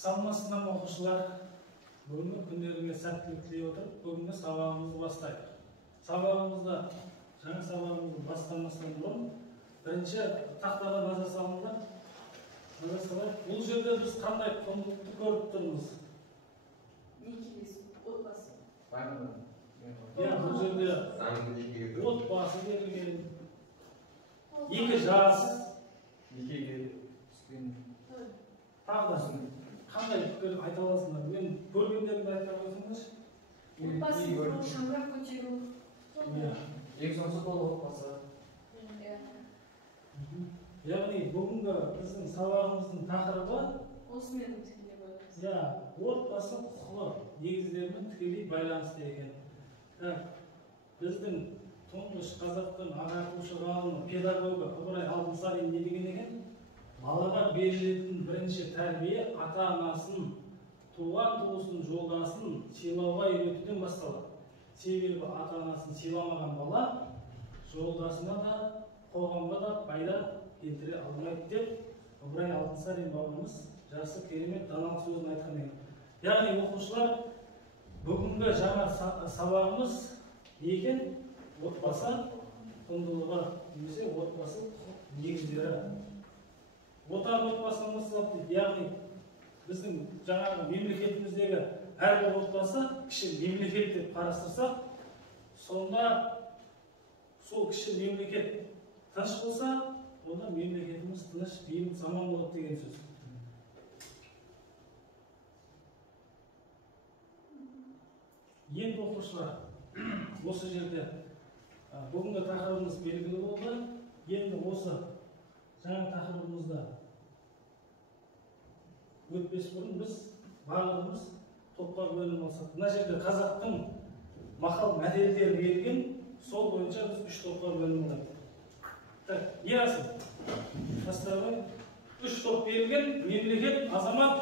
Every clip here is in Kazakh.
Саламатсыздар оқушылар. Бүгінгі күндеріңе сәттілік тілей отырып, бүгінгі сабағымызды бастайық. Сабағымызда жаңа сабағымызды бастамастан бұрын бірінші тақтаға назар салыңдар. Назар салайық. Бұл жерде біз қандай құндылықты көріп тұрмыз? Некелесу, отбасы. Бұл жерде отбасы берілген, екі жас, тағы қандай пікір айта аласыңдар? Мен көргендерімді айта аласыңдаршы? Отбасы құру, шаңырақ көтеру. Ең соңғы толық отбасы. Яғни бүгінгі біздің сабағымыздың тақырыбы осымен тікелей байланысты. Отбасы құқығы негіздерімен тікелей байланысты екен. Біздің тұңғыш қазақтың ағартушы ғалымы, педагогы Ыбырай Алтынсарин не деген екен? Балаға берілетін бірінші тәрбие ата-анасын, туған-туысын, жолдасын сыйлауға үйретуден басталады. Себебі ата-анасын сыйламаған бала жолдасына да, қоғамға да пайда келтіре алмайды деп Ыбырай Алтынсарин бабамыз жақсы керемет даналық сөзін айтқан екен. Яғни оқушылар, бүгінгі жаңа сабағымыз не екен? Отбасы құндылығы немесе отбасы негіздері. Отан отбасынан басталады дейді. Яғни біздің жаңағы мемлекетіміздегі әрбір отбасы кіші мемлекет деп қарастырсақ, сонда сол кіші мемлекет тыныш болса, онда мемлекетіміз тыныш, бейбіт заман болады деген сөз. Енді оқушылар, осы жерде бүгінгі тақырыбымыз белгілі болды. Енді осы жаңа тақырыбымызда өтпес бұрын біз барлығымыз топқа бөлініп алсақ. Мына жерде қазақтың мақал мәтелдері берілген, сол бойынша біз 3 топқа бөлініп алайық. Ерасыл, бастабай, 3 топ берілген, мемлекет, азамат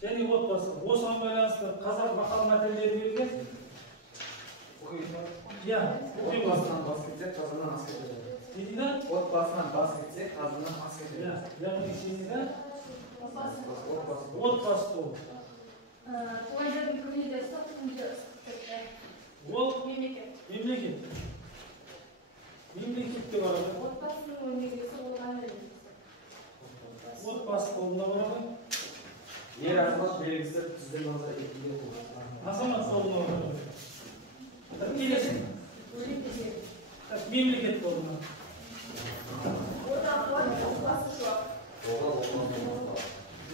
және отбасы. Осыған байланысты қазақ мақал мәтелдері берілген. Отбасынан бас кетсек, қазаннан ас кетеді. Не дейді? Отбасынан бас кетсек, қазаннан ас кетеді. Яғни сенде отбасы толы. Туған күнінде ұстап, күнде ұстап. Ол Мемлекет. мемлекет. Мемлекетте барады. Отбасының негізі оған әлемді. Отбасы толында барады. Ер азамат белгісі түздің назар етінде болады. Азамат толында барады. Келесі. Мемлекет толында. Отбасы жоқ.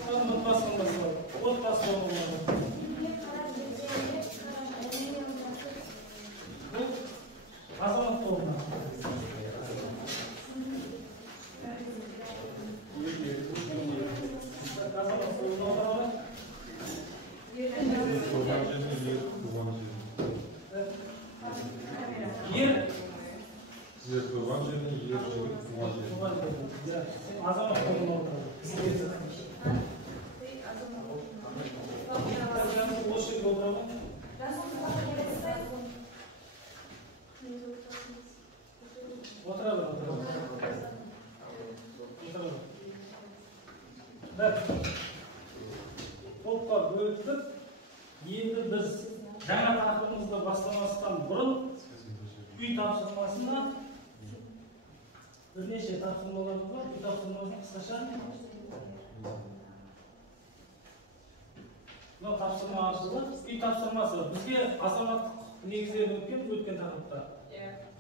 Отбасының басылады. Отбасы толында. Бұл азамат толында. Азамат толында барады. Ер туған жерде, ер жігіт туған жерде. Азамат толында барады. Осы жерге отырады. Топқа бөлініп, енді біз жаңа тақырыбымызды бастамастан бұрын үй тапсырмасына бірнеше тапсырмаларымыз бар. Үй тапсырмасын қысқаша. Мынау тапсырма арқылы үй тапсырмасы бізге азаматтық негіздерін өткен тақырыпта.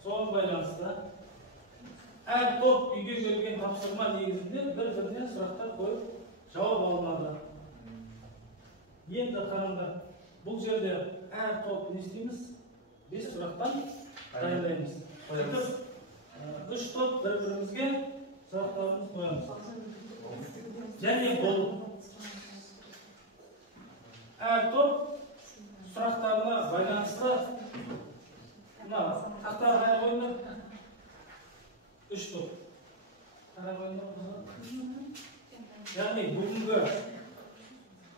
Соған байланысты әр топ үйге келген тапсырма негізінде бір-біріне сұрақтар қойып жауап алынады. Енді қараңдар, бұл жерде әр топ не істейміз? 5 сұрақтан дайындаймыз. 3 топ бір-бірімізге сұрақтарымыз қоямыз. Және бұл әр топ сұрақтарына байланысты тақтар қай қойындар? 3 топ. Қай қойындар? Яғни бүгінгі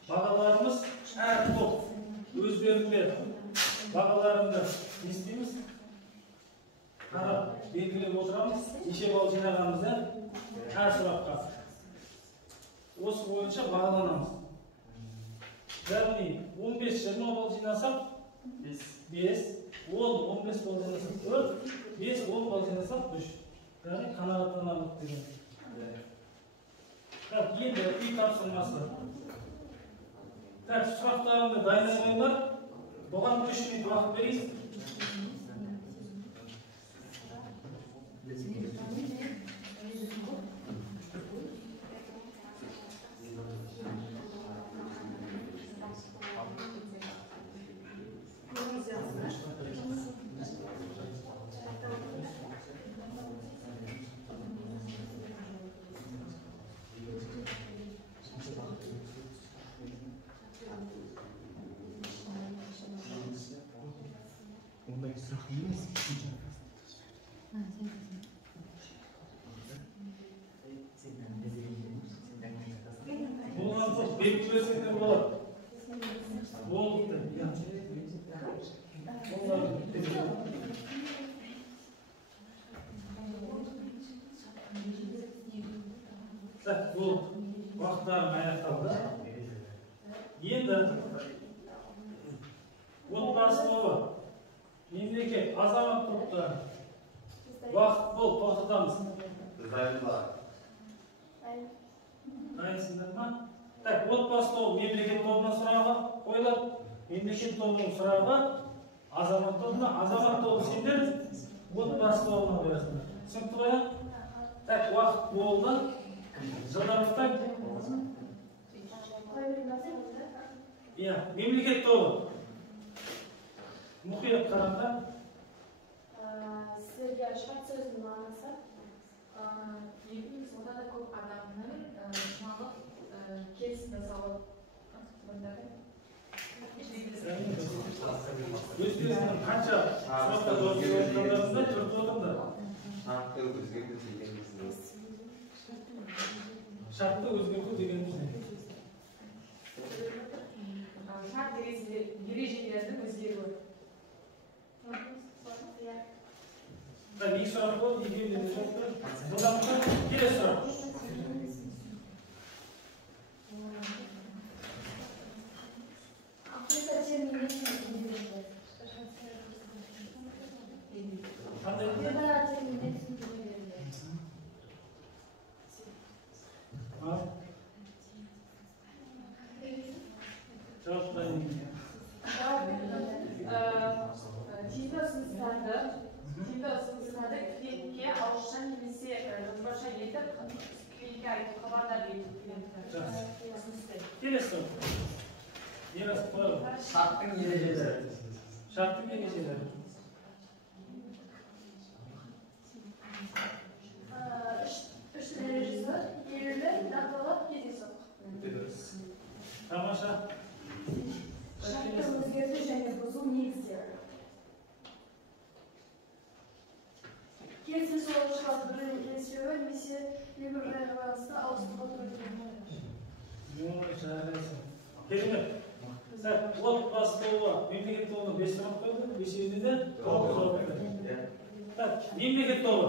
бағаларымыз әр топ өздерінде бағаларында не істейміз? Қарап белгілеп отырамыз. Неше балл жинағанымызда әр сұраққа. Осы бойынша бағаланамыз. яғни 15-20 бол жинасақ 5, 10-15 бол жинасақ 4, 5-10 бол жинасақ 3. Яғни қанағаттанарлық деген. Енді үй тапсырмасы. Сұрақтарымды дайындап қойыңдар. Бұған 3 минут уақыт берейік. Болған жоқ, бекіп берсеңдер болады. Болды. Болды. Уақыттарым аяқталды. Енді отбасы тобы, мемлекет, азамат топтары. Уақыт бол, тоқтатамыз. Дайынсыңдар ма? Отбасы тобы мемлекет тобына сұрағы қойылады. Мемлекет тобының сұрағы азамат тобына, азамат тобы сендер отбасы тобына қоясыңдар. Түсінікті ғой? Уақыт болды. Жылдамдықтан. Мемлекет тобы. Мұқият қараңдар. Сіздерге шарт сөздің мағынасы сонда да көп адамның жиналып келісім жасауы Өздеріңіздің қанша сұраққа жауап беріп отырғандарыңызда тұрып отырыңдар. Шартты өзгерту дегеніміз не? шарт ережелердің өзгеруі. Екі сұрақ болды, екеуінен жоқ тұрып. Бұдан келесі сұрақ. Тиімді ұсыныстарды клиентке ауызша немесе жазбаша етіп клиентке айтып хабардар етіп келесі Шарттың ережелері. Шарттың ережелері. Үш ережесі елі дағдылап кездейсоқ. Тамаша. Шартты өзгерту және бұзу негіздері. Келісімшартқа бірін келісуі немесе небір жағдайға байланысты ауыстыруға Керемет. Отбасы тобы, мемлекет тобына 5 сұрақ қойды, бесеуіне де жауап берді. Мемлекет тобы.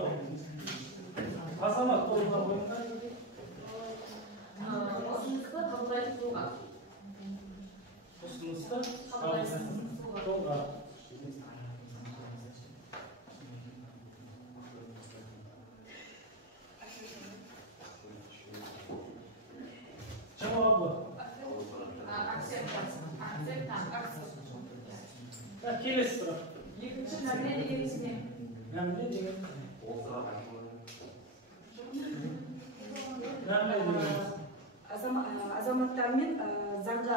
Азамат тобына қойыңдар. ұсынысты қабылдайтын тұлға. Ұсынысты қабылдайтын тұлға. Жауабы. Келесі сұрақ. Екінші мәміле деген не? Мәміле деген. Азаматтармен заңды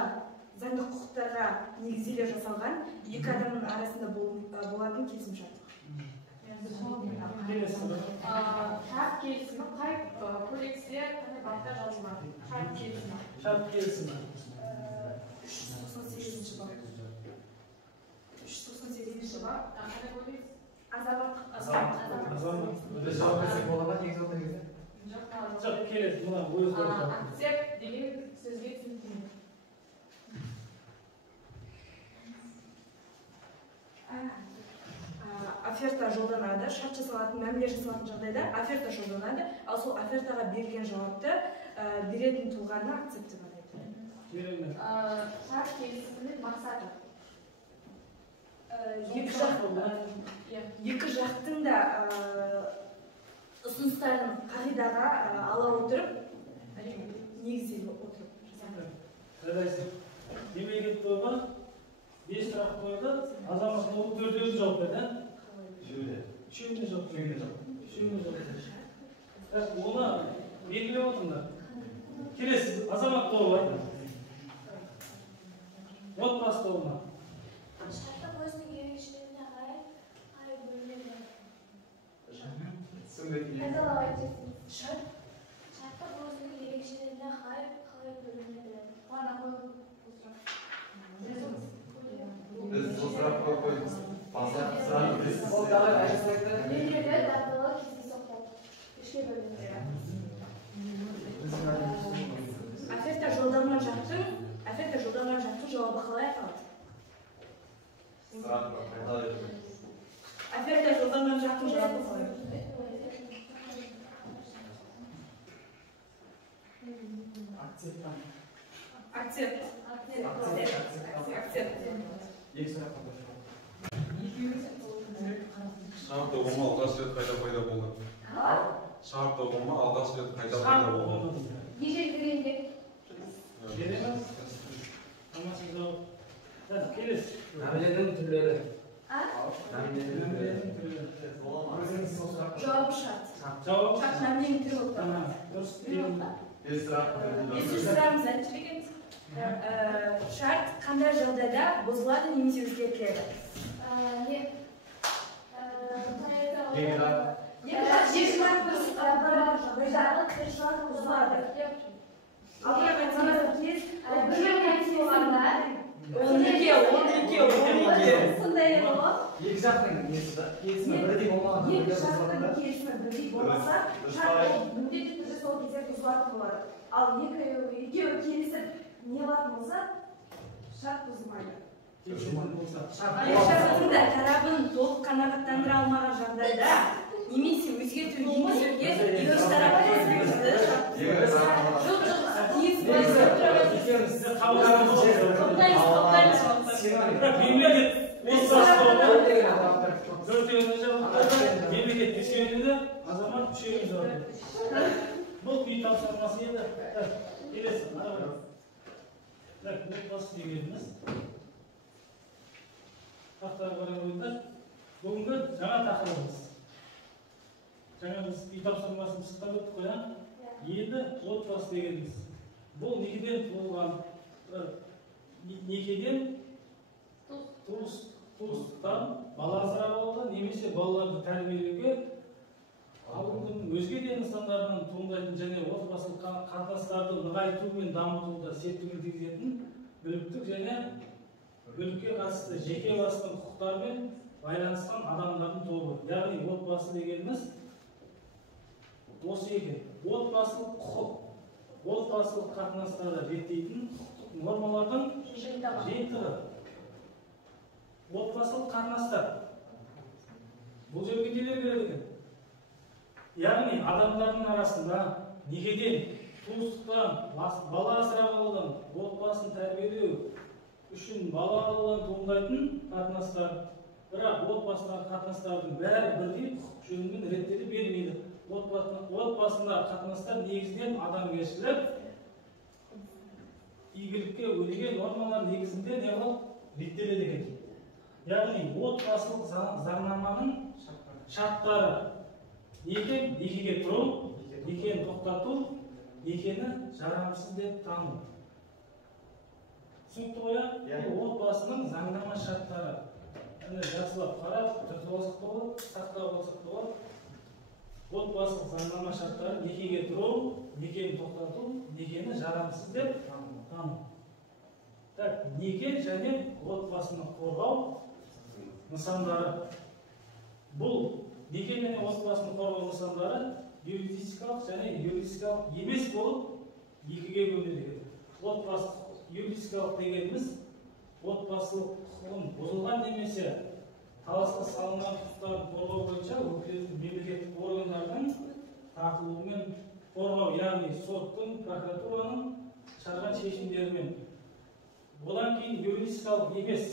құқықтарға негізделе жасалған екі адамның арасында болатын келісімшарт. Келесі сұрақ. Шарт келісімі қай кодексте қандай бапта жазылған? Шарт келісімі. Шарт келісімі. 398 бап. 398 бап. Қандай кодекс? Азамат. Біз жауап берсек бола ма негізі ол негізі? Жоқ, келесі. Мына өзгеріп жатыр. Акцепт деген сөзге түсініктеме. Оферта жолданады, шарт жасалатын, мәміле жасалатын жағдайда оферта жолданады, ал сол офертаға берілген жауапты беретін тұлғаны акцепт деп атайды. Беремін. Шарт келісімінің мақсаты. Екі жақтың да ұсыныстарын қағидаға ала отырып, негізделе отырып. Жарайсың. Мемлекет тобы 5 сұрақ қойды. Азамат тобы 4-ді жауап берді. Үшеуіне жауап берді. Оны белгілеп отырыңдар. Келесі азамат тобы. Отбасы тобына. Шарттық өзінің ерекшелігіне қарай бөлінеді. Қайталап айтасың. Шарттық өзінің ерекшелігіне қарай бөлінеді. Қуана қойып Biz bu sıra koyuyoruz. Fazla sıra biz. Белгілі даталы кездейсоқ үшке бөлінеді. Оферта жолданған жақтың жауабы қалай қалды? Sıra koyuyoruz. Оферта жолданған жақтың жауабы қалай? Акцепт. Шарт ұғымы алғаш рет қайда пайда болды? Шарт ұғымы алғаш рет қайда пайда болды? Ежелгілерінде Береміз. Амасыз жауап. Келесі. Мәміленің түрлері. Жауабы шарт. Жауап. Шарт мәміленің түрі болды. Дұрыс. Bir sıra koyuyoruz. Бесінші сұрағымыз айтып шарт қандай жағдайда бұзылады немесе өзгертіледі? Екі жақтың келісімі бірдей болмаған. Екі жақтың келісімі бірдей болмаса, шарт міндетті түрде сол кезде бұзылатын болады. Ал екеуі келісіп не болатын болса, шарт бұзылмайды. Шартында тарабын толық қанағаттандыра алмаған жағдайда немесе өзгерту енгізуге екінші тарап өзгерді. Мемлекет бесеуінде азамат үшеуіне жауап берді. Бұл үй тапсырмасы еді. Келесі. Отбасы дегеніміз. Тақтарға қарай қойыңдар. Бүгінгі жаңа тақырыбымыз. Жаңа біз үй тапсырмасын пысықтап өттік қой, енді отбасы дегеніміз. Бұл некеден туылған, некеден туыстан бала асырап немесе балаларды тәрбиелеуге алудың өзге де нысандарынан туындайтын және отбасылық қатынастарды нығайту мен дамытуда септігін тигізетін мүліктік және мүлікке қатысты жеке бастың құқықтарымен байланысқан адамдардың тобы. Яғни отбасы дегеніміз осы екен. Отбасылық құқық, отбасылық қатынастарды реттейтін нормалардың жиынтығы. Отбасылық қатынастар. Бұл жерге нелер береді екен? Яғни адамдардың арасында некеден, туыстықтан, бала асырап алудан, отбасын тәрбиелеу үшін бала алудан туындайтын қатынастар. Бірақ отбасындағы қатынастардың бәрі бірдей құқық жөнімен реттеле бермейді. Отбасындағы қатынастар негізінен адамгершілік, игілікке өнеге нормалар негізінде реттеледі екен. Яғни отбасылық заңнаманың шарттары некеге тұру, некені тоқтату, некені жарамсыз деп тану. Түсінікті ғой? Отбасының заңнама шарттары. Жақсылап қарап, түртіп сақтап алсақ болады. Отбасылық заңнама шарттары некеге тұру, некені тоқтату, некені жарамсыз деп тану. Неке және отбасыны қорғау нысандары. Бұл неке және отбасын қорғау нысандары юридикалық және юридикалық емес болып екіге бөлінеді. Юридикалық дегеніміз отбасылық құқығын бұзылған немесе таласқа салынған құқықтарын қорғау бойынша өкілетті мемлекеттік органдардың тартылуымен қорғау, яғни соттың, прокуратураның шығарған шешімдерімен, одан кейін юридикалық емес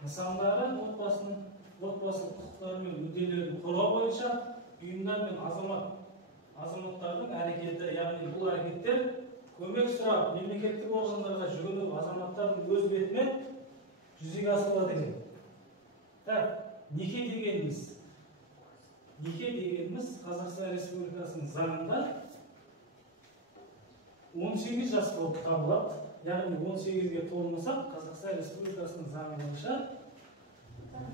нысандары отбасының құқықтары мен мүдделерін қорғау бойынша ұйымдар мен азаматтардың әрекеті, яғни бұл әрекеттер көмек сұрап мемлекеттік органдарға жүгіну азаматтардың өз бетімен жүзеге асырылады екен. Неке дегеніміз Қазақстан Республикасының заңында 18 жас болып табылады. Яғни 18-ге толмасақ, Қазақстан Республикасының заңы бойынша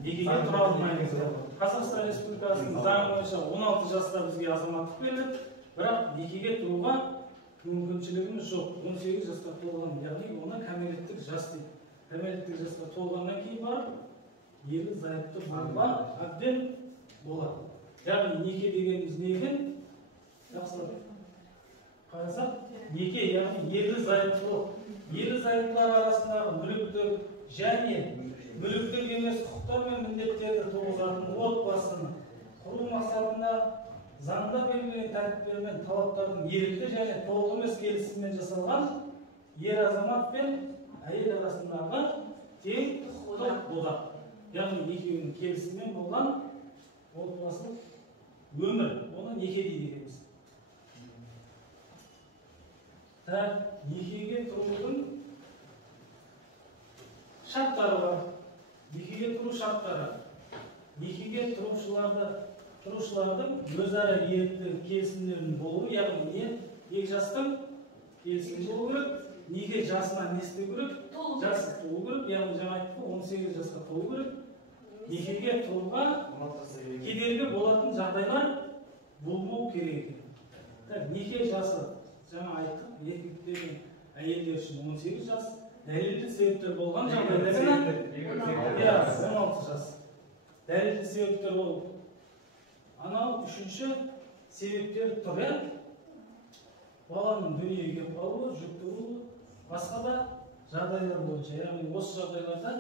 некеге тұра алмаймыз. Қазақстан Республикасының заңы бойынша 16 жаста бізге азаматтық беріледі, бірақ некеге тұруға мүмкіншілігіміз жоқ. 18 жасқа толған, яғни оны кәмелеттік жас дейді. Кәмелеттік жасқа толғаннан кейін барып, ерлі зайыпты болуға әбден болады. Яғни неке дегеніміз не екен? Жақсылап қарасақ, неке яғни ерлі зайыптылар арасындағы мүліктік және мүліктік емес құқықтар мен міндеттерді туғызатын отбасын құру мақсатында заңда белгіленген тәртіптер мен талаптардың ерікті және толық емес келісіммен жасалған ер азамат пен әйел арасындағы тең құқықтық одақ. Яғни екеуінің келісіммен болған отбасылық өмір, оны неке дейді екенбіз. Некеге тұрудың шарттары бар. Некеге тұру шарттары. Некеге тұрушылардың өзара ерікті келісімдерінің болуы, яғни екі жастың келісімі болу керек, неке жасына не істеу керек? Жасы толу керек, яғни жаңа айттық, 18 жасқа толу керек. Некеге тұруға кедергі болатын жағдайлар болмау керек екен. Неке жасы жаңа айттық, еркектер мен әйелдер үшін 18 жас, дәлелді себептер болған жағдайда 16 жас. Дәлелді себептер ол анау үшінші себептер түрі баланың дүниеге келіп қалуы, жүкті болуы, басқа да жағдайлар бойынша. Яғни осы жағдайларда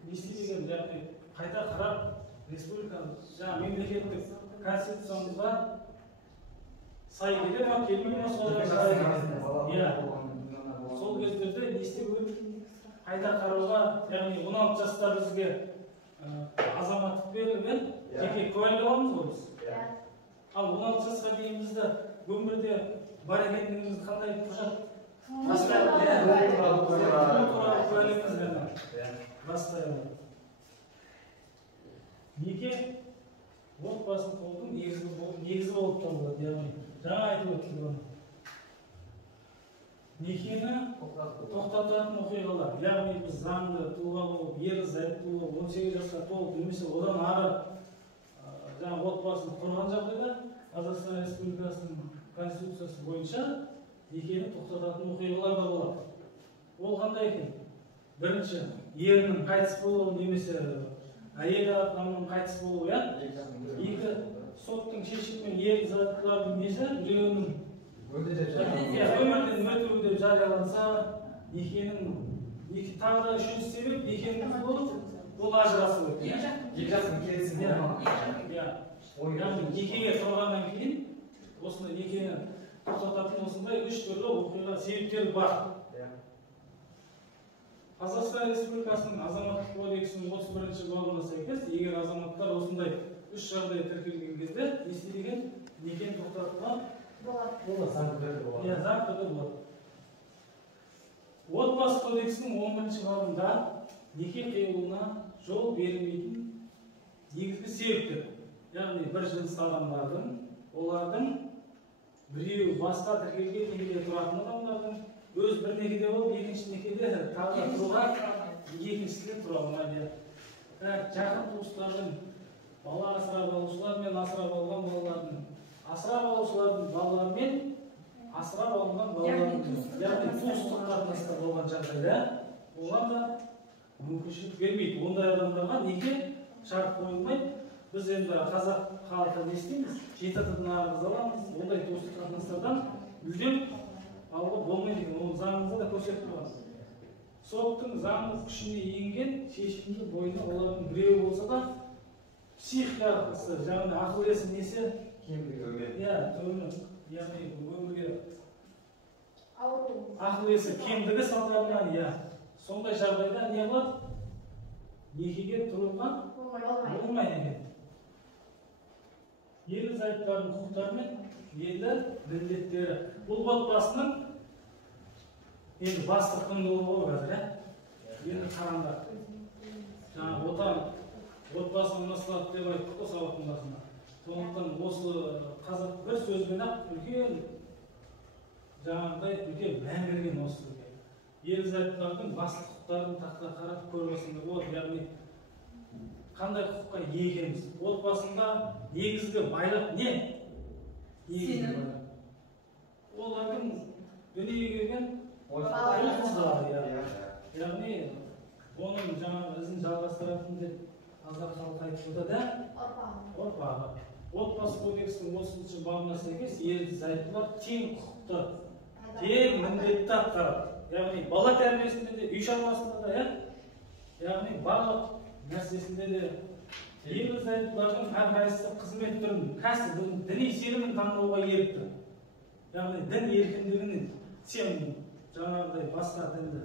не істеген, яғни қайта қарап республиканың жаңа мемлекеттік конституциямызға сай келе ма, келмей ма, сол кездерде не істеу керек? Қайта қарауға, яғни 16 жаста бізге азаматтық берілген, жеке куәлігіміз ғой біз. Ал 16 жасқа дейін бізді өмірде бар екендігімізді қандай құжат? Неке отбасын құрудың негізі болып табылады, яғни жаңа айтып өттік оны. Некені тоқтататын оқиғалар, яғни біз заңды тұлға болып, ерлі зайыпты болып, 18 жасқа толып, немесе одан ары жаңа отбасын құрған жағдайда Қазақстан Республикасының Конституциясы бойынша некені тоқтататын оқиғалар да болады. Ол қандай екен? Бірінші, ерінің қайтыс болуы немесе әйел адамның қайтыс болуы, екі, соттың шешімімен ерлі зайыптылардың несі, біреуінің өмірден өтуі деп жарияланса, некенің тағы да үшінші себеп некенің болып, ол ажырасу өтті. Екі жақтың келісімі яғни некеге тұрғаннан кейін осындай некені тоқтататын осындай үш түрлі оқиға себептері бар. Қазақстан Республикасының азаматтық кодексінің 31-ші бабына сәйкес, егер азаматтар осындай үш жағдай тіркелген кезде не істелген некені тоқтатуға болады. Заң түрде болады. Отбасы кодексінің 11-ші бабында неке қиылуына жол берілмейтін негізгі себептер. Яғни бір жынысты адамдардың, олардың біреуі басқа тіркелген некеде тұратын адамдардың өз бір некеде болып, екінші некеде тағы тұруға, екіншісінде тұра алмайды. Жақын туыстардың, бала асырап алушылар мен асырап алған балалардың, асырап алушылардың балалары мен асырап алынған балалардың, яғни туыстық қатынаста болған жағдайда олар да мүмкіншілік бермейді. Ондай адамдарға неке шарт қойылмайды. Біз енді қазақ халқы не істейміз? Жеті атадан қыз аламыз, ондай туыстық қатынастардан мүлдем алуға болмайды екен. Ол заңымызда да көрсетіп тұрған. Соттың заңды күшіне енген шешімді бойына олардың біреуі болса да психикасы, яғни ақыл есі несі? Төмен. Яғни өмірге ақыл есі кемдігі салдарынан иә сондай жағдайда не болады? Некеге тұруға болмайды екен. Ерлі зайыптылардың құқықтары мен енді міндеттері. Бұл отбасының енді басты құндылығы ғой қазір, енді қараңдар. Жаңа отбасының насихаты деп айттық қой сабақтың басында. Сондықтан осы қазақ бір сөзбен-ақ үлкен жаңағыдай үлкен мән берген осы сөзге. Ерлі зайыптылардың басты құқықтарын тақта қарап көресіңдер болады, яғни қандай құқыққа ие екенбіз. Отбасында негізгі байлық не? Сенім. Олардың дүниеге келген ұл-қыздары, яғни оның жаңағы ізін жалғастыратын деп азар халқы айтуда да ұрпағы. Отбасы кодексінің 30-шы бабына сәйкес ерлі зайыптылар тең құқықты, тең міндетті атқарады. Яғни бала тәрбиесінде де, үй шаруасында да, яғни барлық нәрсесінде де ерлі зайыптылардың әрқайсысы қызмет түрін, кәсібін, діни сенімін таңдауға ерікті. Яғни дін еркіндігінен сен жаңағыдай басқа дінді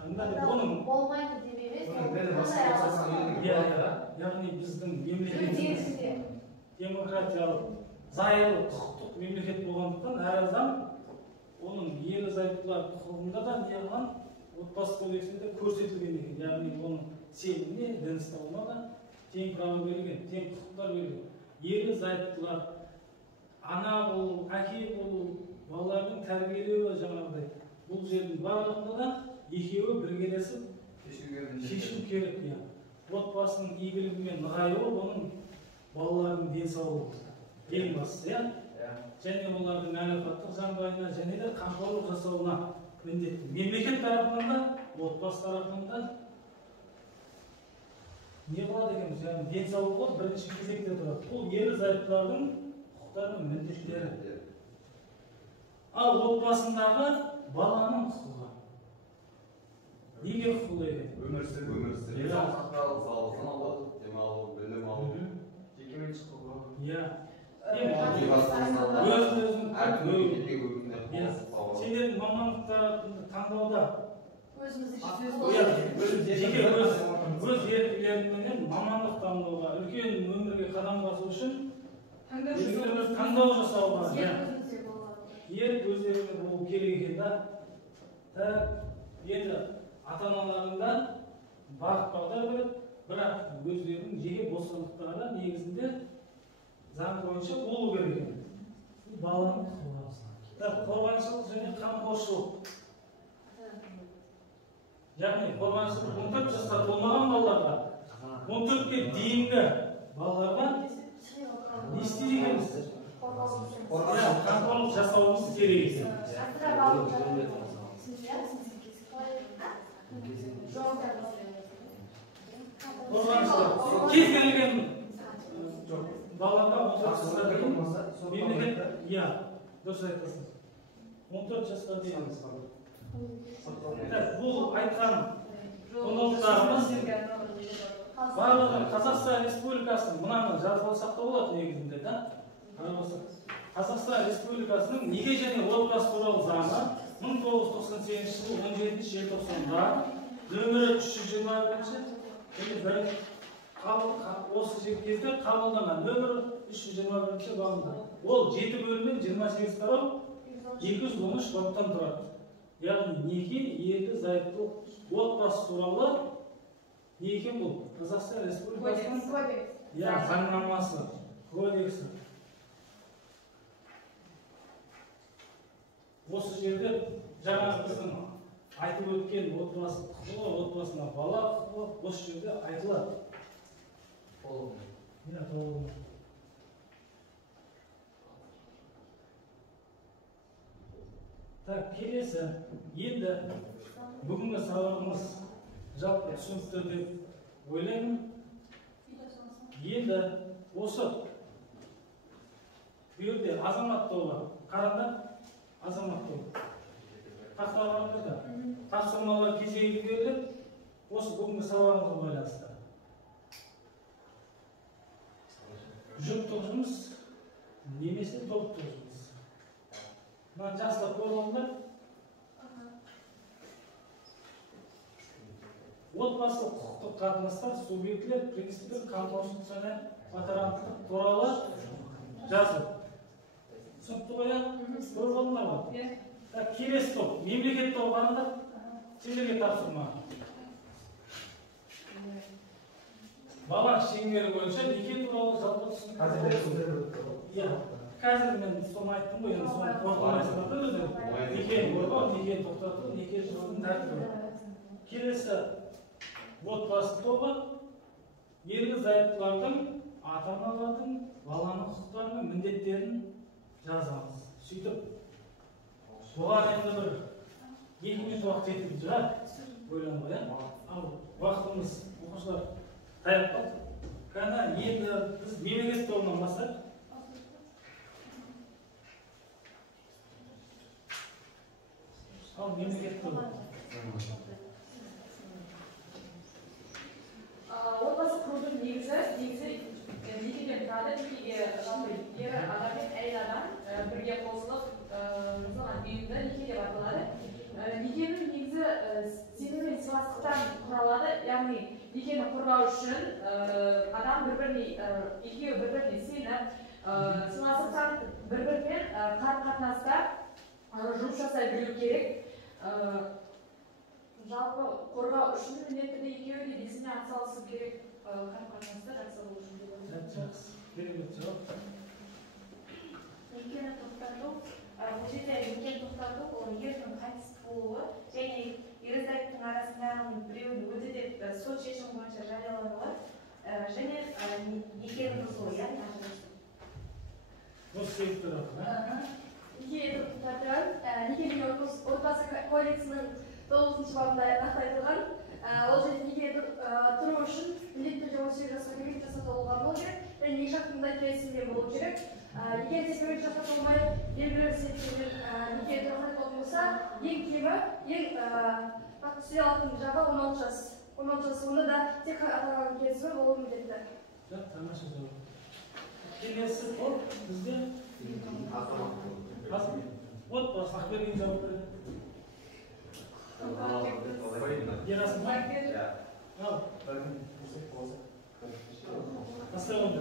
оның болмайды деп емес, яғни біздің мемлекетіміз демократиялық, зайырлы, құқықтық мемлекет болғандықтан әр адам оның ерлі зайыптылар құқығында да не қылған отбасы кодексінде көрсетілген екен. Яғни оның сеніміне, дін ұстанымына да тең право берілген, тең құқықтар берілген. Ерлі зайыптылар ана болу, әке болу, балалардың тәрбиелеуі жаңағыдай. Бұл жердің барлығында да екеуі біргелесіп шешу керек. Отбасының игілігі мен нығаюы оның балалардың денсаулығы ең бастысы, және олардың әлеуметтік жағдайына және де қамқорлық жасауына міндетті. Мемлекет тарапынан да, отбасы тарапынан да не болады екенбіз? Яғни денсаулығы бірінші кезекте тұрады. Бұл ерлі зайыптылардың құқықтары мен міндеттері. Ал отбасындағы баланың құқығы неге құқылы екен? Өмір сүру, денсаулық сақтау, саналы, демалу, білім алу, жекеменшік құқығы. Сендердің мамандықтарды таңдауда өз еркілерімен мамандық таңдауға, үлкен өмірге қадам басу үшін таңдау жасауға ерік өздеріне болу керек екен да. Енді ата-аналарында бағыт бағдар береді, бірақ өздерінің жеке бостандықтары негізінде заң бойынша болу керек екен. Баланың қорғаншылық және қамқоршылық. Яғни қорғаншылық 14 жасқа толмаған балаларға, 14-ке дейінгі балаларға не істейді екенбіз? Қамқорлық жасауымыз керек екен. Кез келген балаға 14 жасқа дейін мемлекет, дұрыс айтасың. 14 жасқа дейін. Бұл айтқан құндылықтарымыз барлығы Қазақстан Республикасының мынаны жазып алсақ та болады негізінде, Қазақстан Республикасының неке және отбасы туралы заңы 1998 жылы 17 желтоқсанда нөмірі 321 осы кезде қабылданған нөмірі 321 бабында. Ол 7 бөліммен 28 тарау 213 баптан тұрады. Яғни неке, ерлі зайыптылық отбасы туралы неке бұл Қазақстан Республикасының заңнамасы, кодексі. Осы жерде жаңағы біздің айтып өткен отбасы құқығы, отбасына бала құқығы осы жерде айтылады. Келесі, енді бүгінгі сабағымыз жалпы түсінікті деп ойлаймын. Енді осы бұл жерде азамат тобы, қараңдар, азамат тобы. Тақталарында тапсырмалар кезегі беріліп, осы бүгінгі сабағымызға байланысты. Жұптық жұмыс немесе топтық жұмыс. Мына жасылап көріп алдыңдар. отбасылық құқықтық қатынастар субъектілер, принциптер, қамқоршылық және патронаттық туралы жазу. Түсінікті ғой? Көріп алдыңдар ма? Келесі топ, мемлекет тобы қараңдар, сендерге тапсырма. Бала шеңбері бойынша неке туралы жалпы түсінік. Қазір мен соны айттым ғой, енді соны қорғамайсыңдар да өздері. Некені қорғау, некені тоқтату, неке жылдың тәртібі. Келесі отбасы тобы ерлі-зайыптылардың, ата-аналардың, баланың құқықтары мен міндеттерін жазамыз. Сөйтіп, бұған енді бір 2 минут уақыт жетіп шығар, ойланып ғой, ал уақытымыз оқушылар таяп қалды. Қана енді біз мемлекет тобынан бастайық. Ал мемлекет тобы. Отбасы құрудың негізі некеден тұрады. Некеге жалпы ер адам мен әйел адам бірге қосылып жасалған ұйымды неке деп аталады. Некенің негізі сенім мен сыйластықтан құралады. Яғни некені қорғау үшін адам екеуі бір-біріне сеніп, сыйластықтан бір-бірімен қарым-қатынаста жұмыс жасай білу керек. Жалпы қорғау үшін міндетті де екеуі де белсене атсалысу керек, қарым-қатынаста жақсы болу үшін деп ойлаймын. Жақсы, керемет жауап. Некені тоқтату, бұл жерде некені тоқтату, ол ердің қайтыс болуы және ерлі-зайыптың арасындағы біреудің өлді деп сот шешімі бойынша жариялануы және некенің бұзылуы, яғни ажырасу. Осы себептер атына. Некені тоқтату, некені отбасы кодексінің 9-шы бабында нақты айтылған. Ол жерде неке тұру үшін міндетті түрде 18 жасқа келген жасатылған болу керек және екі жақтың да келісімде болу керек. Егер де көлік жасатылмай белгілі себептермен неке тұрғызылатын болса, ең кемі ең түсе алатын жағы 16 жас. 16 жас онда да тек ата-ананың келісімі болуы міндетті. Тамаша жауап. Келесі ол бізде отбасы ақберген жауап береді. Ерасың ба? Ал. Бастай олды.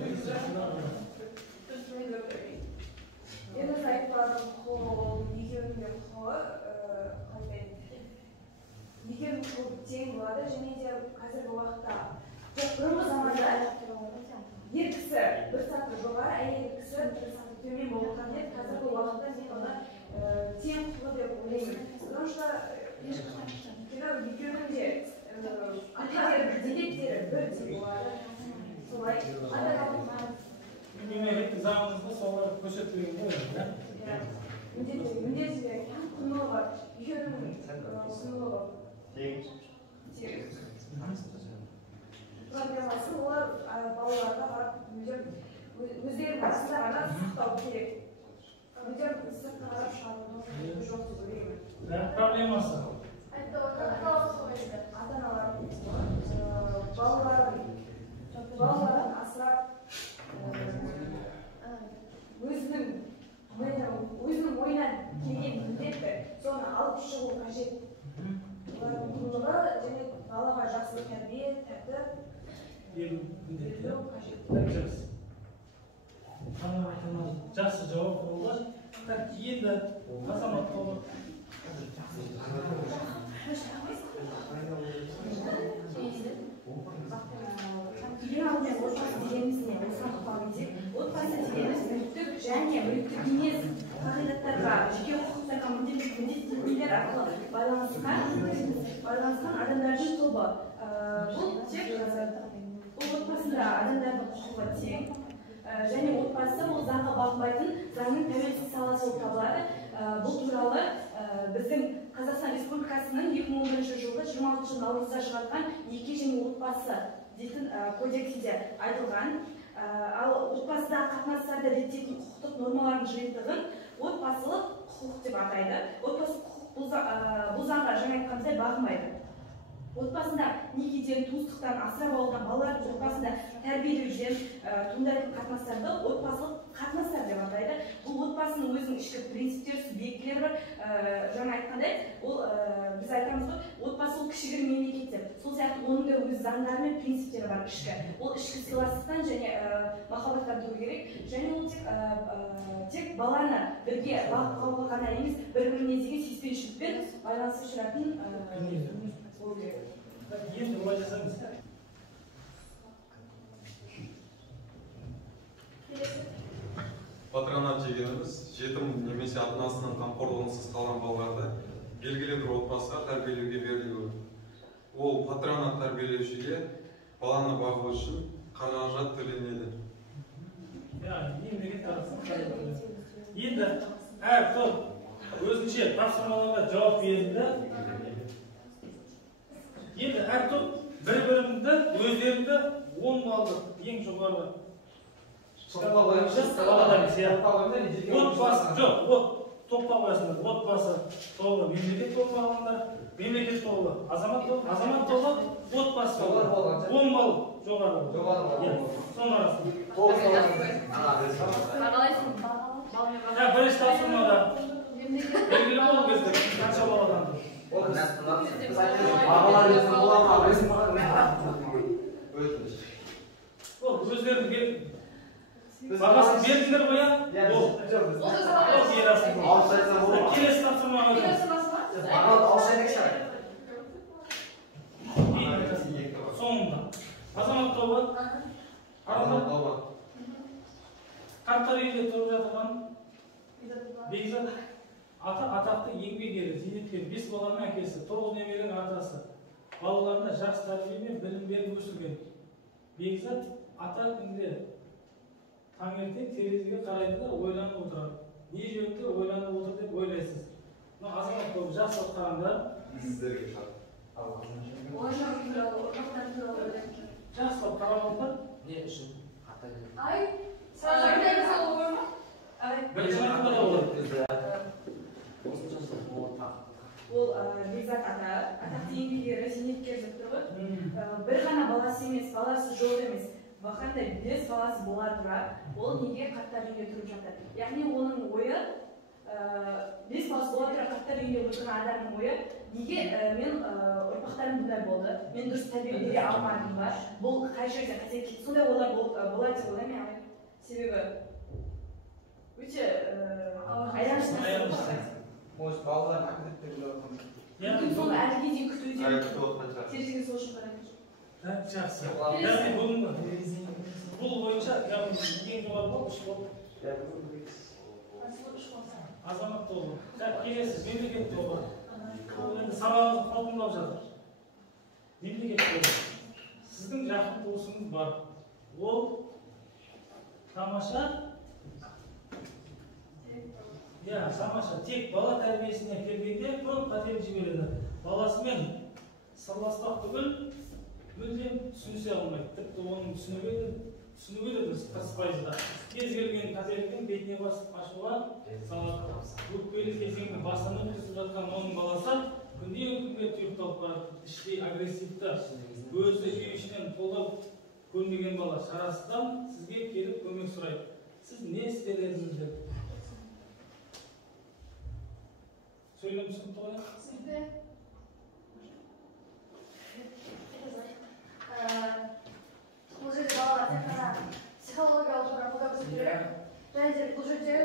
Ерлі-зайыптылардың құқығы, екеуінің құқығы екеуінің құқығы тең болады және де қазіргі уақытта бұрынғы заманда ер кісі бір саты жоғары, әйел кісі бір саты төмен болған еді. Қазіргі уақытта мен оны тең құқығы деп ойлаймын. Потому что екеуінің де міндеттері бірдей болады. Солай. Мемлекеттік заңымызда солар көрсетілген ғой. Міндеттері құндылығы, екеуінің құндылығы тең. Проблемасы олар балаларға барып өздерінің арасында ғана сақтау керек. Өздер сыртқа қарап шығарудың жоқ деп ойлаймын. Проблемасы. Ата-аналар балаларын асырап өзінің ойынан келген міндетті соны алып шығу қажет. Олардың құндылығы және балаға жақсы тәрбие, тәртіп беру қажет. Жақсы жауап болды. Енді азамат тобы. Ең алдымен отбасы дегенімізіне осыған тоқталып кетейік. Отбасы дегеніміз мүліктік және мүліктік емес қағидаттарға, жеке құқықтарға, міндеттемелер арқылы байланысқан адамдардың тобы. Бұл отбасында адамдардың құқығы тең және отбасы ол заңға бағынбайтын заңның тәуелсіз саласы болып табылады. Бұл туралы біздің Қазақстан Республикасының 2011 жылғы 26 наурызда шығарған неке және отбасы дейтін кодексінде айтылған. Ал отбасыдағы қатынастарды реттейтін құқықтық нормалардың жиынтығын отбасылық құқық деп атайды. Отбасылық құқық бұл заңға жаңа айтқандай бағынбайды. Отбасында некеден, туыстықтан, асырап алудан, балалардың отбасында тәрбиелеуден туындайтын қатынастарды отбасылық қатынастар деп атайды. Бұл отбасының өзінің ішкі принциптері, субъектілері бар. Жаңа айтқандай, ол біз айтамыз ғой, отбасы ол кішігірім мемлекет деп. Сол сияқты оның да өз заңдары мен принциптері бар ішкі. Ол ішкі сыйластықтан және махаббаттан тұру керек. Және ол тек баланы бірге бағып қауға ғана емес, бір-біріне деген сүйіспеншілікпен байланысып жүретін болу керек. Енді олай жасаңыз. Патронат дегеніміз жетім немесе ата-анасының қамқорлығынсыз қалған балаларды белгілі бір отбасыға тәрбиелеуге берілуі. Ол патронат тәрбиелеушіге баланы бағу үшін қаражат төленеді. Мемлекет тарапынан. Енді әр топ өзінше тапсырмаларға жауап берді. Енді әр топ бір-бірімді өздерінде 10 балды ең жоғары Топқа қойыңызшы. отбасы жоқ, топқа қоясыңдар. Отбасы тобы мемлекет тобы алғандар, мемлекет тобы азамат тобы, отбасы тобы 10 балл жоғары. Соның арасында. Бірінші тапсырмада белгілі болу кезде қанша баладан тұр? Бағалар өзін бола ма? Ол өздерінің бағасын бердіңдер ғой, келесі тапсырмаға соңында азамат тобы қарттар үйінде тұрып жатырған Бекзат атақты еңбек ері, зейнеткер, 5 баланың әкесі, 9 немеренің атасы, балаларына жақсы тәрбие мен білім беріп өсірген Бекзат ата күнде таңертең терезеге қарайды да ойланып отырады. Не жөнінде ойланып отыр деп ойлайсыз. Азамат тобы жақсы қараңдар. Сіздерге Жақсы қарап отыр. Не үшін? Бірінші айтқанда да болады. Ол Бекзат ата, атақты еңбек ері, зейнеткер деп тұр ғой. Бір ғана баласы емес, баласы жоқ емес. Қандай 5 баласы бола тұра, ол неге қарттар үйінде тұрып жатыр. Яғни оның ойы 5 баласы бола тұра қарттар үйінде отырған адамның ойы, неге мен ұрпақтарым бұндай болды, мен дұрыс тәрбие бере алмадым ба, бұл қай жерде қате кетті, сондай ойлар болады деп ойлаймын мен. Себебі өте аянышты. Может, балалар әкідіп те біліп. Мүмкін соны әліге дейін күтуде терезеге сол үшін қараймыз. Жақсы. Яғни бұл бойынша ең жоғары болып, 3 болып. Азамат тобы. Келесі мемлекет тобы. Ол енді сабағымызды қалпындап жатыр. Мемлекет тобы. Сіздің жақын туысыңыз бар. Ол тамаша. Тамаша. Тек бала тәрбиесіне келгенде көп қателік жібереді. Баласымен сырласпақ түгіл мүлдем түсінісе алмайды. Тіпті оның түсінуге де дұрыс тырыспайды да. Кез келген қателіктің бетіне басып ашуға салады. Өкпелі кезеңді басынан өткізіп жатқан оның баласы күнде-күнге тұйықталып барады. Іштей агрессивті, өзі үй ішінен қолдау көрмеген бала шарасыздан сізге келіп көмек сұрайды. Сіз не істер едіңіз деп? Сөйлем түсінікті ғой? Сізде бұл жерде балалар тек қана психологиялық жағынан қолдау көрсету керек. Және де бұл жерде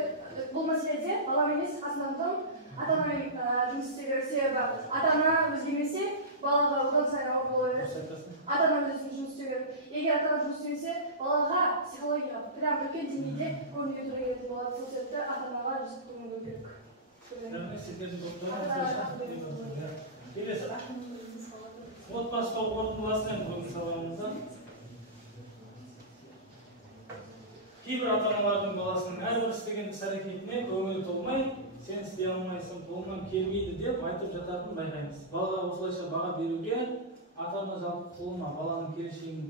бұл мәселеде балам емес, қасынан тұрып ата-анамен жұмыс істеу керек. Себебі ата-ана өзгермесе, балаға одан сайын ауыр бола береді. Ата-ана өзін жұмыс істеу керек. Егер ата-ана жұмыс істемесе, балаға психологияға прям үлкен деңгейде көңіл тура келетін болады. Сол себепті ата-анаға жұмыс көңіл керек. Келесі. Отбасы тобы қорытындыласымен бүгін сабағымызда. Кейбір ата-аналардың баласының әрбір істеген іс-әрекетіне көңілі толмай, сен істей алмайсың, қолынан келмейді деп айтып жататынын байқаймыз. Балаға осылайша баға беруге, ата-ана жалпы қолына баланың келешегін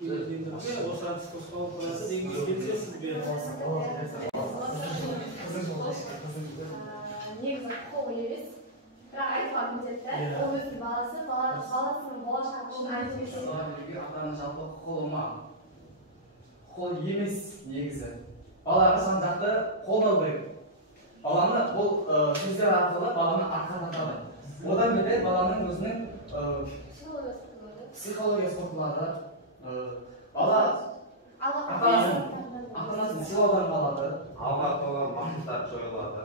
келетіндіруге осы әдіс қосқалы тұрады дегенге келісесіз бе? Негізі қол емес. Бірақ айтпағым жетті. Ол өзінің баласының болашағы үшін айтып Ата-ана жалпы қолыма. Қол емес негізі. Балаға жан-жақты қолдау керек. Баланы бұл сөздер арқылы баланы арқалатады. Одан бөлек баланың өзінің психологиясы оқытылады. Бала ата-анасын сыйлаудан қалады. Алға қойған мақсаттар жойылады.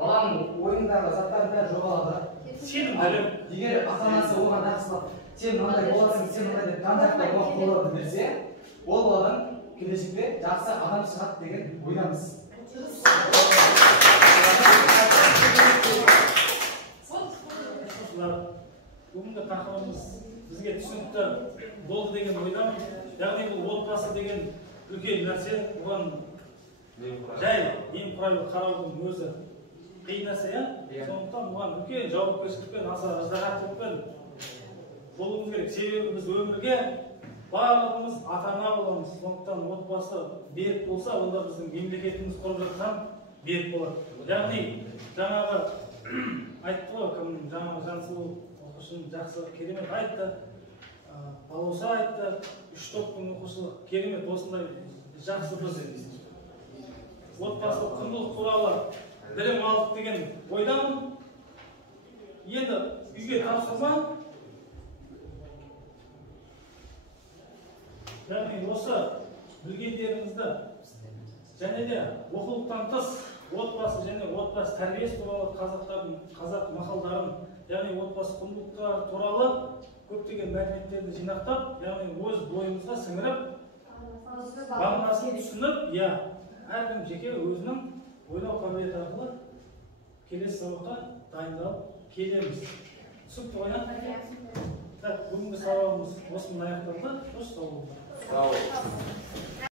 Баланың ойындағы заттары бәрі жоғалады. сенімділік. Егер ата-анасы оған жақсылап, сен мынандай боласың, сен мынандай деп жан-жақты қолдауды берсе, ол баладан келешекте жақсы адам шығады деген ойдамыз. Бүгінгі тақырыбымыз бізге түсінікті болды деген ойдамын. Яғни бұл отбасы деген үлкен нәрсе, оған жай немқұрайлы қараудың өзі қиын нәрсе, сондықтан оған үлкен жауапкершілікпен, аса ыждағаттылықпен болуымыз керек. Себебі біз өмірге барлығымыз ата-ана боламыз. Сондықтан отбасы берік болса, онда біздің мемлекетіміз құрып жатқан берік болады. Яғни жаңағы айтты ғой, кім жаңағы Жансұлу оқушының жақсы керемет айтты, Балауса айтты, 3 топтың оқушы керемет осындай жақсы біз отбасылық құндылық туралы білім алдық деген ойдамын. Енді үйге тапсырма, яғни осы білгендеріңізді және де оқулықтан тыс отбасы және отбасы тәрбиесі туралы қазақ мақалдарын, яғни отбасы құндылықтары туралы көптеген мәліметтерді жинақтап, яғни өз бойымызға сіңіріп, мағынасын түсініп, әркім жеке өзінің ойлау қабілеті арқылы келесі сабаққа дайындалып келеміз. Түсінікті ғой? Бүгінгі сабағымыз осымен аяқталды. Қош сау болыңыздар.